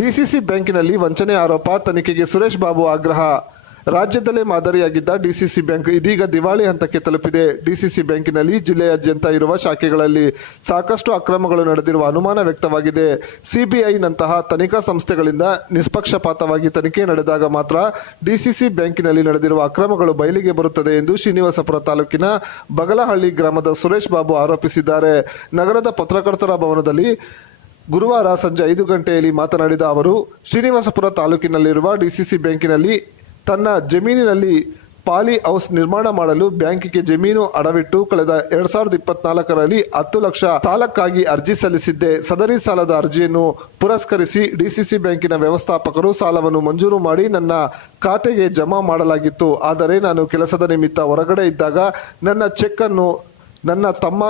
DCC ಬ್ಯಾಂಕಿನಲ್ಲಿ ವಂಚನೆ ಆರೋಪ, ತನಿಖೆಗೆ ಸುರೇಶ್ ಬಾಬು ಆಗ್ರಹ. ರಾಜ್ಯದಲ್ಲೇ ಮಾದರಿಯಾಗಿದ್ದ ಡಿಸಿಸಿ ಬ್ಯಾಂಕ್ ಇದೀಗ ದಿವಾಳಿ ಹಂತಕ್ಕೆ ತಲುಪಿದೆ. ಡಿಸಿಸಿ ಬ್ಯಾಂಕಿನಲ್ಲಿ ಜಿಲ್ಲೆಯಾದ್ಯಂತ ಇರುವ ಶಾಖೆಗಳಲ್ಲಿ ಸಾಕಷ್ಟು ಅಕ್ರಮಗಳು ನಡೆದಿರುವ ಅನುಮಾನ ವ್ಯಕ್ತವಾಗಿದೆ. ಸಿಬಿಐನಂತಹ ತನಿಖಾ ಸಂಸ್ಥೆಗಳಿಂದ ನಿಷ್ಪಕ್ಷಪಾತವಾಗಿ ತನಿಖೆ ನಡೆದಾಗ ಮಾತ್ರ ಡಿಸಿಸಿ ಬ್ಯಾಂಕಿನಲ್ಲಿ ನಡೆದಿರುವ ಅಕ್ರಮಗಳು ಬಯಲಿಗೆ ಬರುತ್ತದೆ ಎಂದು ಶ್ರೀನಿವಾಸಪುರ ತಾಲೂಕಿನ ಬಗಲಹಳ್ಳಿ ಗ್ರಾಮದ ಸುರೇಶ್ ಬಾಬು ಆರೋಪಿಸಿದ್ದಾರೆ. ನಗರದ ಪತ್ರಕರ್ತರ ಭವನದಲ್ಲಿ ಗುರುವಾರ ಸಂಜೆ ಐದು ಗಂಟೆಯಲ್ಲಿ ಮಾತನಾಡಿದ ಅವರು, ಶ್ರೀನಿವಾಸಪುರ ತಾಲೂಕಿನಲ್ಲಿರುವ ಡಿಸಿಸಿ ಬ್ಯಾಂಕಿನಲ್ಲಿ ತನ್ನ ಜಮೀನಿನಲ್ಲಿ ಪಾಲಿ ಹೌಸ್ ನಿರ್ಮಾಣ ಮಾಡಲು ಬ್ಯಾಂಕಿಗೆ ಜಮೀನು ಅಡವಿಟ್ಟು ಕಳೆದ ಎರಡ್ ಸಾವಿರದ ಇಪ್ಪತ್ನಾಲ್ಕರಲ್ಲಿ ಹತ್ತು ಲಕ್ಷ ಸಾಲಕ್ಕಾಗಿ ಅರ್ಜಿ ಸಲ್ಲಿಸಿದ್ದೆ. ಸದರಿ ಸಾಲದ ಅರ್ಜಿಯನ್ನು ಪುರಸ್ಕರಿಸಿ ಡಿಸಿಸಿ ಬ್ಯಾಂಕಿನ ವ್ಯವಸ್ಥಾಪಕರು ಸಾಲವನ್ನು ಮಂಜೂರು ಮಾಡಿ ನನ್ನ ಖಾತೆಗೆ ಜಮಾ ಮಾಡಲಾಗಿತ್ತು. ಆದರೆ ನಾನು ಕೆಲಸದ ನಿಮಿತ್ತ ಹೊರಗಡೆ ಇದ್ದಾಗ ನನ್ನ ಚೆಕ್ ಅನ್ನು ನನ್ನ ತಮ್ಮ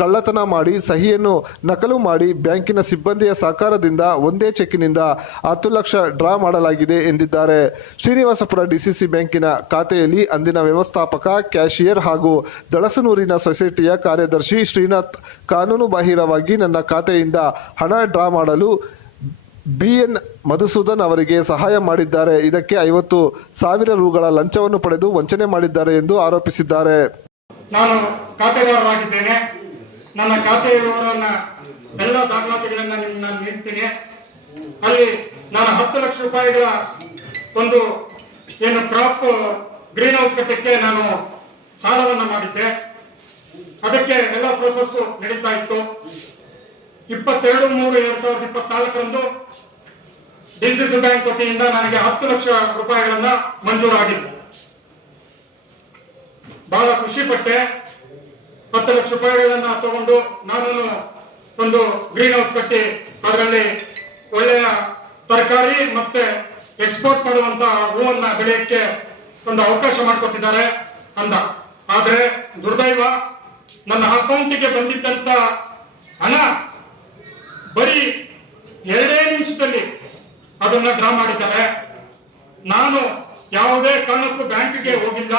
ಕಳ್ಳತನ ಮಾಡಿ, ಸಹಿಯನ್ನು ನಕಲು ಮಾಡಿ ಬ್ಯಾಂಕಿನ ಸಿಬ್ಬಂದಿಯ ಸಹಕಾರದಿಂದ ಒಂದೇ ಚೆಕ್ನಿಂದ ಹತ್ತು ಲಕ್ಷ ಡ್ರಾ ಮಾಡಲಾಗಿದೆ ಎಂದಿದ್ದಾರೆ. ಶ್ರೀನಿವಾಸಪುರ ಡಿಸಿಸಿ ಬ್ಯಾಂಕಿನ ಖಾತೆಯಲ್ಲಿ ಅಂದಿನ ವ್ಯವಸ್ಥಾಪಕ, ಕ್ಯಾಶಿಯರ್ ಹಾಗೂ ದಳಸನೂರಿನ ಸೊಸೈಟಿಯ ಕಾರ್ಯದರ್ಶಿ ಶ್ರೀನಾಥ್ ಕಾನೂನು ಬಾಹಿರವಾಗಿ ನನ್ನ ಖಾತೆಯಿಂದ ಹಣ ಡ್ರಾ ಮಾಡಲು ಬಿಎನ್ ಮಧುಸೂದನ್ ಅವರಿಗೆ ಸಹಾಯ ಮಾಡಿದ್ದಾರೆ. ಇದಕ್ಕೆ ಐವತ್ತು ಸಾವಿರ ರೂಗಳ ಲಂಚವನ್ನು ಪಡೆದು ವಂಚನೆ ಮಾಡಿದ್ದಾರೆ ಎಂದು ಆರೋಪಿಸಿದ್ದಾರೆ. ನಾನು ಖಾತೆದಾರರಾಗಿದ್ದೇನೆ ನನ್ನ ಖಾತೆಯವರನ್ನ ಎಲ್ಲ ದಾಖಲಾತಿಗಳನ್ನ ನಿಮ್ಗೆ ನಾನು ನೀಡ್ತೀನಿ. ಅಲ್ಲಿ ನಾನು ಹತ್ತು ಲಕ್ಷ ರೂಪಾಯಿಗಳ ಒಂದು ಏನು ಕ್ರಾಪ್ ಗ್ರೀನ್ ಹೌಸ್ ಕಟ್ಟಕ್ಕೆ ನಾನು ಸಾಲವನ್ನ ಮಾಡಿದ್ದೆ. ಅದಕ್ಕೆ ಎಲ್ಲ ಪ್ರೊಸೆಸ್ ನಡೀತಾ ಇತ್ತು. ಇಪ್ಪತ್ತೆರಡು ಮೂರು ಎರಡ್ ಸಾವಿರದ ಇಪ್ಪತ್ನಾಲ್ಕರಂದು ಡಿಸಿಸಿ ಬ್ಯಾಂಕ್ ವತಿಯಿಂದ ನನಗೆ ಹತ್ತು ಲಕ್ಷ ರೂಪಾಯಿಗಳನ್ನ ಮಂಜೂರಾಗಿತ್ತು. ಬಹಳ ಖುಷಿ ಪಟ್ಟೆ. ಹತ್ತು ಲಕ್ಷ ರೂಪಾಯಿಗಳನ್ನ ತಗೊಂಡು ನಾನು ಒಂದು ಗ್ರೀನ್ ಹೌಸ್ ಕಟ್ಟಿ ಅದರಲ್ಲಿ ಒಳ್ಳೆಯ ತರಕಾರಿ ಮತ್ತೆ ಎಕ್ಸ್ಪೋರ್ಟ್ ಮಾಡುವಂತ ಹೂವನ್ನ ಬೆಳೆಯಕ್ಕೆ ಒಂದು ಅವಕಾಶ ಮಾಡಿಕೊಟ್ಟಿದ್ದಾರೆ ಅಂದ ಆದ್ರೆ ದುರ್ದೈವ, ನನ್ನ ಅಕೌಂಟಿಗೆ ಬಂದಿದ್ದಂತ ಹಣ ಬರೀ ಎರಡೇ ನಿಮಿಷದಲ್ಲಿ ಅದನ್ನ ಡ್ರಾ ಮಾಡಿದ್ದಾರೆ. ನಾನು ಯಾವುದೇ ಕಾರಣಕ್ಕೂ ಬ್ಯಾಂಕ್ಗೆ ಹೋಗಿಲ್ಲ.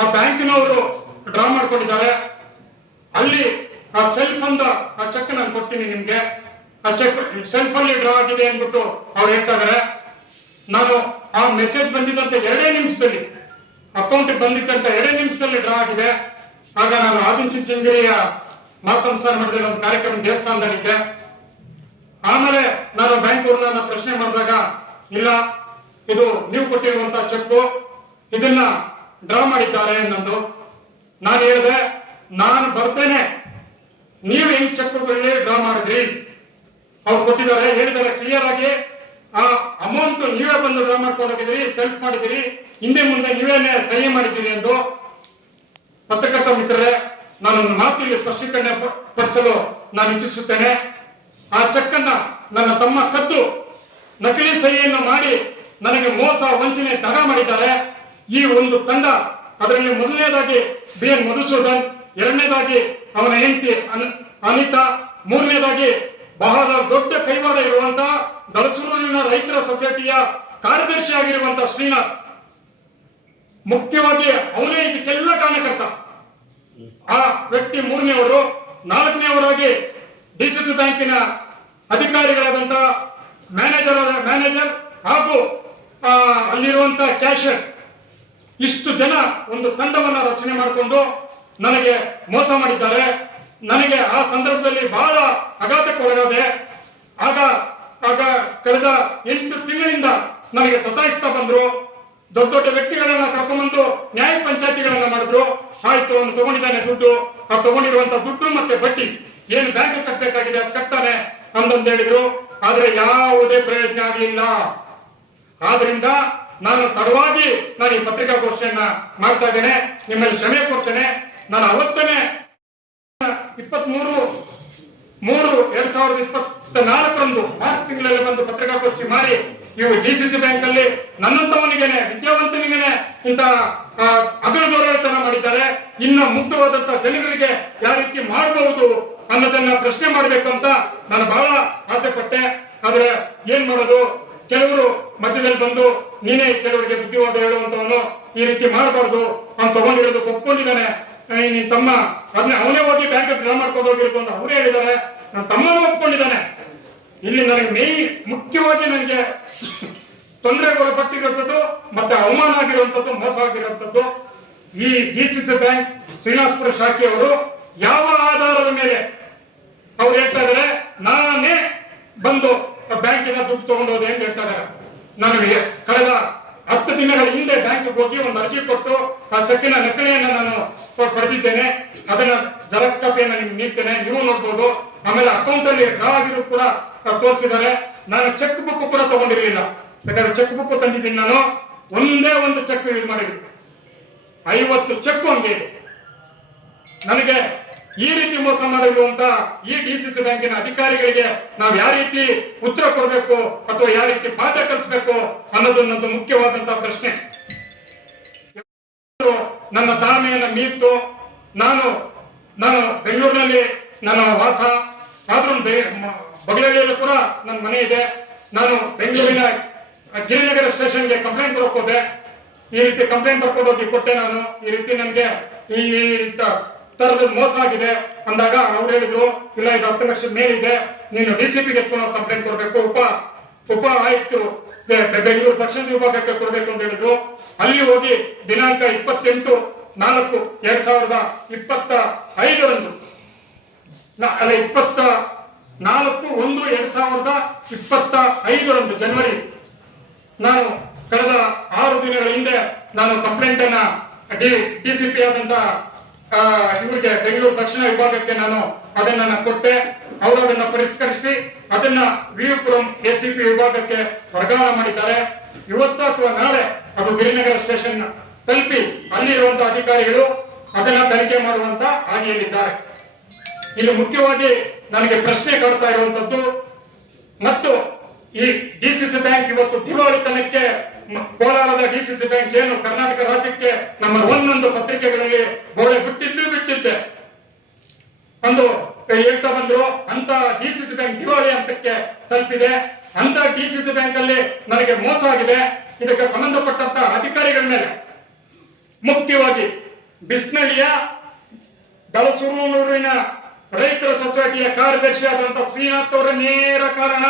ಆ ಬ್ಯಾಂಕಿನವರು ಡ್ರಾ ಮಾಡ್ಕೊಂಡಿದ್ದಾರೆ. ಅಲ್ಲಿ ಆ ಸೆಲ್ಫ್ ಅಂದ ಆ ಚೆಕ್ ನಾನು ಕೊಡ್ತೀನಿ ನಿಮ್ಗೆ. ಆ ಚೆಕ್ ಸೆಲ್ಫ್ ಅಲ್ಲಿ ಡ್ರಾ ಆಗಿದೆ ಅಂದ್ಬಿಟ್ಟು ಅವ್ರು ಹೇಳ್ತಾ ಇದಾರೆ. ನಾನು ಆ ಮೆಸೇಜ್ ಬಂದಿದ್ದಂತ ಎರಡೇ ನಿಮಿಷದಲ್ಲಿ ಅಕೌಂಟ್ ಬಂದಿದ್ದಂತ ಎರಡೇ ನಿಮಿಷದಲ್ಲಿ ಡ್ರಾ ಆಗಿದೆ. ಆಗ ನಾನು ಆದಿಚುಂಚನಗಿರಿಯ ಸಂಸಾರ ಮಾಡಿದ ಒಂದು ಕಾರ್ಯಕ್ರಮ ದೇವಸ್ಥಾನದಲ್ಲಿದ್ದೆ. ಆಮೇಲೆ ನಾನು ಬ್ಯಾಂಕ್ ಅವ್ರನ್ನ ಪ್ರಶ್ನೆ ಮಾಡಿದಾಗ, ಇಲ್ಲ, ಇದು ನೀವು ಕೊಟ್ಟಿರುವಂತ ಚೆಕ್ ಇದನ್ನ ಡ್ರಾ ಮಾಡಿದ್ದಾರೆ ನಂದು. ನಾನು ಹೇಳಿದೆ, ನಾನು ಬರ್ತೇನೆ. ನೀವು ಹೆಂಗ್ ಚೆಕ್ಗಳಲ್ಲಿ ಡ್ರಾ ಮಾಡಿದ್ರಿ? ಅವ್ರು ಕೊಟ್ಟಿದ್ದಾರೆ, ಹೇಳಿದ್ದಾರೆ ಕ್ಲಿಯರ್ ಆಗಿ. ಆ ಅಮೌಂಟ್ ನೀವೇ ಬಂದು ಡ್ರಾ ಮಾಡ್ಕೊಂಡು ಹೋಗಿದ್ರಿ ಸೆಲ್ಫ್ ಮಾಡಿದಿರಿ ಹಿಂದೆ ಮುಂದೆ ನೀವೇನೆ ಸಹಿ ಮಾಡಿದ್ದೀರಿ ಎಂದು. ಪತ್ರಕರ್ತ ಮಿತ್ರರೇ, ನಾನು ಒಂದು ಮಾತು ಇಲ್ಲಿ ಸ್ಪಷ್ಟೀಕರಣ ಪಡಿಸಲು ನಾನು ಇಚ್ಛಿಸುತ್ತೇನೆ. ಆ ಚೆಕ್ ಅನ್ನ ನನ್ನ ತಮ್ಮ ಕದ್ದು ನಕಲಿ ಸಹಿಯನ್ನು ಮಾಡಿ ನನಗೆ ಮೋಸ ವಂಚನೆ ತಡ ಮಾಡಿದ್ದಾರೆ. ಈ ಒಂದು ತಂಡ ಅದರಲ್ಲಿ ಮೊದಲನೇದಾಗಿ ಬಿ ಎನ್ ಮಧುಸೂದನ್, ಎರಡನೇದಾಗಿ ಅವನ ಹೆಂಡತಿ ಅನ್- ಅನಿತಾ, ಮೂರನೇದಾಗಿ ಬಹಳ ದೊಡ್ಡ ಕೈವಾಡ ಇರುವಂತಹ ದಳಸೂರಿನ ರೈತರ ಸೊಸೈಟಿಯ ಕಾರ್ಯದರ್ಶಿ ಆಗಿರುವಂತಹ ಶ್ರೀನಾಥ್. ಮುಖ್ಯವಾಗಿ ಅವನೇ ಇದಕ್ಕೆಲ್ಲ ಕಾರಣಕರ್ತ. ಆ ವ್ಯಕ್ತಿ ಮೂರನೆಯವರು, ನಾಲ್ಕನೆಯವರಾಗಿ ಡಿಸಿಸಿ ಬ್ಯಾಂಕಿನ ಅಧಿಕಾರಿಗಳಾದಂತಹ ಮ್ಯಾನೇಜರ್ ಮ್ಯಾನೇಜರ್ ಹಾಗೂ ಅಲ್ಲಿರುವಂತಹ ಅಲ್ಲಿರುವಂತ ಕ್ಯಾಶಿಯರ್. ಇಷ್ಟು ಜನ ಒಂದು ತಂಡವನ್ನ ರಚನೆ ಮಾಡಿಕೊಂಡು ನನಗೆ ಮೋಸ ಮಾಡಿದ್ದಾರೆ. ನನಗೆ ಆ ಸಂದರ್ಭದಲ್ಲಿ ಬಹಳ ಆಘಾತಕ್ಕೆ ಒಳಗಾದೆ. ಆಗ ಆಗ ಕಳೆದ ಎಂಟು ತಿಂಗಳಿಂದ ನನಗೆ ಸತಾಯಿಸ್ತಾ ಬಂದ್ರು. ದೊಡ್ಡ ದೊಡ್ಡ ವ್ಯಕ್ತಿಗಳನ್ನ ಕರ್ಕೊಂಡ್ಬಂದು ನ್ಯಾಯ ಪಂಚಾಯತಿಗಳನ್ನ ಮಾಡಿದ್ರು. ಆಯ್ತು, ಅವನು ತಗೊಂಡಿದ್ದಾನೆ ದುಡ್ಡು. ಆ ತಗೊಂಡಿರುವಂತ ದುಡ್ಡು ಮತ್ತೆ ಬಟ್ಟಿ ಏನು ಬ್ಯಾಂಕ್ ಕಟ್ಟಬೇಕಾಗಿದೆ ಅದು ಕಟ್ತಾನೆ ಅಂದಂತ ಹೇಳಿದ್ರು ಆದ್ರೆ ಯಾವುದೇ ಪ್ರಯೋಜನ ಆಗಲಿಲ್ಲ. ಆದ್ರಿಂದ ನಾನು ತಡವಾಗಿ ನಾನು ಈ ಪತ್ರಿಕಾಗೋಷ್ಠಿಯನ್ನ ಮಾಡ್ತಾ ಇದ್ದೇನೆ. ನಿಮ್ಮಲ್ಲಿ ಕ್ಷಮೆ ಕೊಡ್ತೇನೆ ನಾನು ಅವತ್ತನೇ ಇಪ್ಪತ್ಮೂರು, ಮೂರು ಎರಡ್ ಸಾವಿರದ ಇಪ್ಪತ್ತ ನಾಲ್ಕರಂದು ಮಾರ್ಚ್ ತಿಂಗಳಲ್ಲಿ ಬಂದು ಪತ್ರಿಕಾಗೋಷ್ಠಿ ಮಾಡಿ ಇವು ಸಿ ಬ್ಯಾಂಕ್ ಅಲ್ಲಿ ನನ್ನಂತವನಿಗೇನೆ ವಿದ್ಯಾವಂತನಿಗೇನೆ ಇಂತ ಅಗಲದೋರತನ ಮಾಡಿದ್ದಾರೆ. ಇನ್ನ ಮುಕ್ತವಾದಂತ ಜನಗಳಿಗೆ ಯಾವ ರೀತಿ ಮಾಡಬಹುದು ಅನ್ನೋದನ್ನ ಪ್ರಶ್ನೆ ಮಾಡಬೇಕು ಅಂತ ನಾನು ಬಹಳ ಆಸೆ ಪಟ್ಟೆ ಆದ್ರೆ ಏನ್ ಮಾಡೋದು? ಕೆಲವರು ಮಧ್ಯದಲ್ಲಿ ಬಂದು, ನೀನೇ ಕೆಲವರಿಗೆ ಬುದ್ಧಿವಾದ ಹೇಳುವಂತವನು ಈ ರೀತಿ ಮಾಡಬಾರ್ದು ಅವ್ನು ತಗೊಂಡಿರೋದು ಒಪ್ಕೊಂಡಿದ್ದಾನೆ. ನಿನ್ ತಮ್ಮ ಅದನ್ನ ಅವನೇ ಹೋಗಿ ಬ್ಯಾಂಕ್ ಡ್ರಾ ಮಾಡ್ಕೊಂಡು ಹೋಗಿರೋದು ಅಂತ ಅವರೇ ಹೇಳಿದ್ದಾರೆ. ನನ್ನ ತಮ್ಮನೂ ಒಪ್ಕೊಂಡಿದ್ದಾನೆ. ಇಲ್ಲಿ ನನಗೆ ಮೇಯ್ ಮುಖ್ಯವಾಗಿ ನನಗೆ ತೊಂದರೆಗಳು ಪಟ್ಟಿರುವಂಥದ್ದು ಮತ್ತೆ ಅವಮಾನ ಆಗಿರುವಂಥದ್ದು ಮೋಸ ಆಗಿರುವಂಥದ್ದು ಈ D C C bank Srinivasapura ಶಾಖೆಯವರು ಯಾವ ಆಧಾರದ ಮೇಲೆ ಅವ್ರು ಹೇಳ್ತಾ ಇದಾರೆ ನಾನೇ ಬಂದು ಬ್ಯಾಂಕಿನ ದುಡ್ಡು ತಗೊಂಡು ಹೋದೆ ಅಂತ ಹೇಳ್ತಾರೆ? ನನಗೆ ಕಳೆದ ಹತ್ತು ದಿನಗಳ ಹಿಂದೆ ಬ್ಯಾಂಕ್ಗೆ ಹೋಗಿ ಒಂದು ಅರ್ಜಿ ಕೊಟ್ಟು ಆ ಚೆಕ್ಕಿನ ನಕಲೆಯನ್ನು ನಾನು ಪಡೆದಿದ್ದೇನೆ. ಅದನ್ನ ಜೆರಾಕ್ಸ್ ಕಾಪಿಯನ್ನ ನಿಮ್ಗೆ ನೀಡ್ತೇನೆ. ನೀವು ನೋಡ್ಬೋದು. ಆಮೇಲೆ ಅಕೌಂಟ್ ಅಲ್ಲಿ ಡ್ರಾ ಆಗಿರೋ ಕೂಡ ತೋರಿಸಿದ್ದಾರೆ. ನಾನು ಚೆಕ್ ಬುಕ್ ಕೂಡ ತಗೊಂಡಿರ್ಲಿಲ್ಲ. ಯಾಕಂದ್ರೆ ಚೆಕ್ ಬುಕ್ ತಂದಿದ್ದೀನಿ ನಾನು. ಒಂದೇ ಒಂದು ಚೆಕ್ ಇದು ಮಾಡಿದ್ದೀನಿ. ಐವತ್ತು ಚೆಕ್ ಹಂಗೆ ನನಗೆ ಈ ರೀತಿ ಮೋಸ ಮಾಡಿರುವಂತ ಈ ಡಿ ಸಿ ಸಿ ಬ್ಯಾಂಕಿನ ಅಧಿಕಾರಿಗಳಿಗೆ ನಾವು ಯಾವ ರೀತಿ ಉತ್ತರ ಕೊಡಬೇಕು ಅಥವಾ ಯಾವ ರೀತಿ ಪಾಠ ಕಲಿಸಬೇಕು ಅನ್ನೋದು ನಂದು ಮುಖ್ಯವಾದಂತಹ ಪ್ರಶ್ನೆ. ನನ್ನ ತಾಳ್ಮೆಯನ್ನ ಮೀರ್ತು. ನಾನು ನಾನು ಬೆಂಗಳೂರಿನಲ್ಲಿ ನನ್ನ ವಾಸ, ಆದ್ರೂ ಬಗಳಹಳ್ಳಿಯಲ್ಲೂ ಕೂಡ ನನ್ನ ಮನೆ ಇದೆ. ನಾನು ಬೆಂಗಳೂರಿನ ಗಿರಿನಗರ ಸ್ಟೇಷನ್ಗೆ ಕಂಪ್ಲೇಂಟ್ ಕೊಡಕ್ ಈ ರೀತಿ ಕಂಪ್ಲೇಂಟ್ ಬರ್ಕೊಂಡು ಕೊಟ್ಟೆ ನಾನು. ಈ ರೀತಿ ನನಗೆ ಈ ತರದ ಮೋಸ ಆಗಿದೆ ಅಂದಾಗ ಅವ್ರು ಹೇಳಿದ್ರು ಇಲ್ಲ ಇದು ಹತ್ತು ಲಕ್ಷ ಮೇಲಿದೆ ನೀನು ಡಿ ಸಿ ಪಿಗೆ ಕಂಪ್ಲೇಂಟ್ ಕೊಡಬೇಕು. ಉಪ ಉಪ ಆಯುಕ್ತರು ಬೆಂಗಳೂರು ದಕ್ಷಿಣ ವಿಭಾಗಕ್ಕೆ ಕೊಡಬೇಕು ಅಂತ ಹೇಳಿದ್ರು. ಅಲ್ಲಿ ಹೋಗಿ ದಿನಾಂಕ ಇಪ್ಪತ್ತೆಂಟು ನಾಲ್ಕು ಎರಡ್ ಸಾವಿರದ ಇಪ್ಪತ್ತ ಐದರಂದು ಅಲ್ಲ ಇಪ್ಪತ್ತ ನಾಲ್ಕು ಒಂದು ಎರಡ್ ಸಾವಿರದ ಇಪ್ಪತ್ತ ಐದರಂದು ಜನವರಿ ನಾನು ಕಳೆದ ಆರು ದಿನಗಳ ಹಿಂದೆ ನಾನು ಕಂಪ್ಲೇಂಟ್ ಅನ್ನ ಡಿ ಡಿಸಿಪಿ ಆದಂತ ಆ, ಇವರಿಗೆ ಬೆಂಗಳೂರು ದಕ್ಷಿಣ ವಿಭಾಗಕ್ಕೆ ನಾನು ಅದನ್ನ ನಾನು ಕೊಟ್ಟೆ. ಅವರು ಅದನ್ನ ಪರಿಷ್ಕರಿಸಿ ಅದನ್ನ ವಿಪುರಂ ಎಸಿಪಿ ವಿಭಾಗಕ್ಕೆ ವರ್ಗಾವಣೆ ಮಾಡಿದ್ದಾರೆ. ಇವತ್ತು ಅಥವಾ ನಾಳೆ ಅದು ಗಿರಿನಗರ ಸ್ಟೇಷನ್ ತಲುಪಿ ಅಲ್ಲಿರುವಂತಹ ಅಧಿಕಾರಿಗಳು ಅದನ್ನ ತನಿಖೆ ಮಾಡುವಂತ ಹಾದಿಯಲ್ಲಿದ್ದಾರೆ. ಇಲ್ಲಿ ಮುಖ್ಯವಾಗಿ ನನಗೆ ಪ್ರಶ್ನೆ ಕಾಡ್ತಾ ಇರುವಂತದ್ದು, ಮತ್ತು ಈ ಡಿಸಿಸಿ ಬ್ಯಾಂಕ್ ಇವತ್ತು ದಿವಾಳಿತನಕ್ಕೆ ಕೋಲಾರದ ಡಿಸಿಸಿ ಬ್ಯಾಂಕ್ ಏನು ಕರ್ನಾಟಕ ರಾಜ್ಯಕ್ಕೆ ನಮ್ಮ ಒಂದೊಂದು ಪತ್ರಿಕೆಗಳಲ್ಲಿ ಗೋಡೆ ಬಿಟ್ಟಿದ್ದು ಬಿಟ್ಟಿದ್ದೆ ಒಂದು ಹೇಳ್ತಾ ಬಂದ್ರು ಅಂತ ಡಿಸಿಸಿ ಬ್ಯಾಂಕ್ ದಿವಾಳಿ ಹಂತಕ್ಕೆ ತಲುಪಿದೆ ಅಂತ ಡಿ ಸಿ ಸಿ ಬ್ಯಾಂಕ್ ಅಲ್ಲಿ ನನಗೆ ಮೋಸ ಆಗಿದೆ. ಇದಕ್ಕೆ ಸಂಬಂಧಪಟ್ಟಂತ ಅಧಿಕಾರಿಗಳ ಮೇಲೆ ಮುಖ್ಯವಾಗಿ ಬಿಸ್ನಳ್ಳಿಯ ದಳಸೂರೂರಿನ ರೈತರ ಸೊಸೈಟಿಯ ಕಾರ್ಯದರ್ಶಿ ಆದಂತ ಶ್ರೀನಾಥ್ ಅವರ ನೇರ ಕಾರಣ.